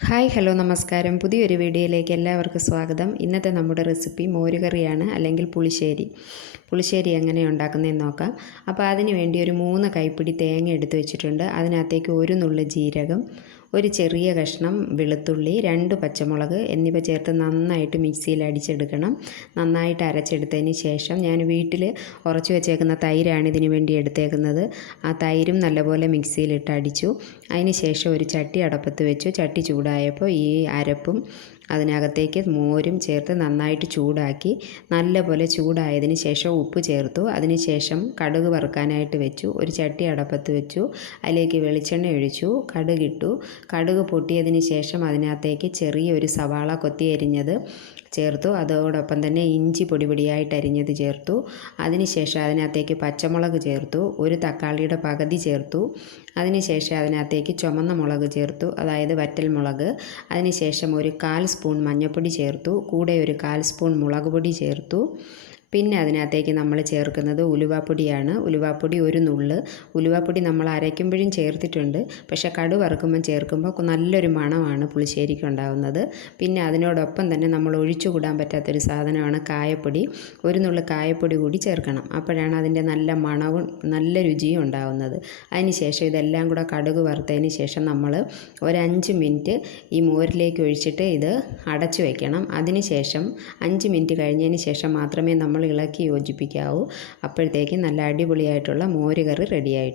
Hi hello നമസ്കാരം. പുതിയൊരു വീഡിയോയിലേക്ക് എല്ലാവർക്കും സ്വാഗതം. ഇന്നത്തെ നമ്മുടെ റെസിപ്പി മോരുകറിയാണ്, അല്ലെങ്കിൽ പുളിശ്ശേരി. പുളിശ്ശേരി എങ്ങനെ ഉണ്ടാക്കുന്നതെന്ന് നോക്കാം. അപ്പോൾ അതിന് വേണ്ടി ഒരു 3 കൈപ്പിടി തേങ്ങ എടുത്ത് വെച്ചിട്ടുണ്ട്. അതിനകത്തേക്ക് ഒരു നുള്ളു ജീരകം, ഒരു ചെറിയ കഷ്ണം വെളുത്തുള്ളി, 2 പച്ചമുളക് എന്നിവ ചേർത്ത് നന്നായിട്ട് മിക്സിയിൽ അടിച്ചെടുക്കണം. നന്നായിട്ട് അരച്ചെടുത്തതിന് ശേഷം ഞാൻ വീട്ടിൽ ഉറച്ചു വെച്ചേക്കുന്ന തൈരാണ് ഇതിന് വേണ്ടി എടുത്തേക്കുന്നത്. ആ തൈരും നല്ലപോലെ മിക്സിയിലിട്ട് അടിച്ചു. അതിന് ശേഷം ഒരു ചട്ടി അടപ്പത്ത് വെച്ചു. ചട്ടി ചൂടായപ്പോൾ ഈ അരപ്പും അതിനകത്തേക്ക് മോരും ചേർത്ത് നന്നായിട്ട് ചൂടാക്കി. നല്ലപോലെ ചൂടായതിന് ശേഷം ഉപ്പ് ചേർത്തു. അതിന് ശേഷം കടുക് വറുക്കാനായിട്ട് വെച്ചു. ഒരു ചട്ടി അടപ്പത്ത് വെച്ചു. അതിലേക്ക് വെളിച്ചെണ്ണ ഒഴിച്ചു. കടുകിട്ടു. കടുക് പൊട്ടിയതിന് ശേഷം അതിനകത്തേക്ക് ചെറിയൊരു സവാള കൊത്തി അരിഞ്ഞത് ചേർത്തു. അതോടൊപ്പം തന്നെ ഇഞ്ചി പൊടിയായിട്ട് അരിഞ്ഞത് ചേർത്തു. അതിനുശേഷം അതിനകത്തേക്ക് പച്ചമുളക് ചേർത്തു. ഒരു തക്കാളിയുടെ പകുതി ചേർത്തു. അതിനുശേഷം അതിനകത്തേക്ക് ചുമന്ന മുളക് ചേർത്തു, അതായത് വറ്റൽ മുളക്. അതിനുശേഷം ഒരു 1/4 സ്പൂൺ മഞ്ഞൾപ്പൊടി ചേർത്തു. കൂടെ ഒരു 1/4 സ്പൂൺ മുളക് പൊടി ചേർത്തു. പിന്നെ അതിനകത്തേക്ക് നമ്മൾ ചേർക്കുന്നത് ഉലുവാപ്പൊടിയാണ്. ഉലുവാപ്പൊടി ഒരു നുള്ള്. ഉലുവാപ്പൊടി നമ്മൾ അരയ്ക്കുമ്പോഴും ചേർത്തിട്ടുണ്ട്, പക്ഷേ കടുക് വറുക്കുമ്പം ചേർക്കുമ്പോൾ നല്ലൊരു മണമാണ് പുളിശ്ശേരിക്ക് ഉണ്ടാകുന്നത്. പിന്നെ അതിനോടൊപ്പം തന്നെ നമ്മൾ ഒഴിച്ചുകൂടാൻ പറ്റാത്തൊരു സാധനമാണ് കായപ്പൊടി. ഒരു നുള്ള് കായപ്പൊടി കൂടി ചേർക്കണം. അപ്പോഴാണ് അതിൻ്റെ നല്ല മണവും നല്ല രുചിയും ഉണ്ടാകുന്നത്. അതിന് ശേഷം ഇതെല്ലാം കൂടെ കടുക് വറുത്തതിന് ശേഷം നമ്മൾ ഒരു 5 മിനിറ്റ് ഈ മോരിലേക്ക് ഒഴിച്ചിട്ട് ഇത് അടച്ചു വയ്ക്കണം. അതിന് ശേഷം 5 മിനിറ്റ് കഴിഞ്ഞതിന് ശേഷം മാത്രമേ നമ്മൾ ഇളക്കി യോജിപ്പിക്കാവൂ. അപ്പോഴത്തേക്കും നല്ല അടിപൊളിയായിട്ടുള്ള മോരുകറി റെഡിയായിട്ട്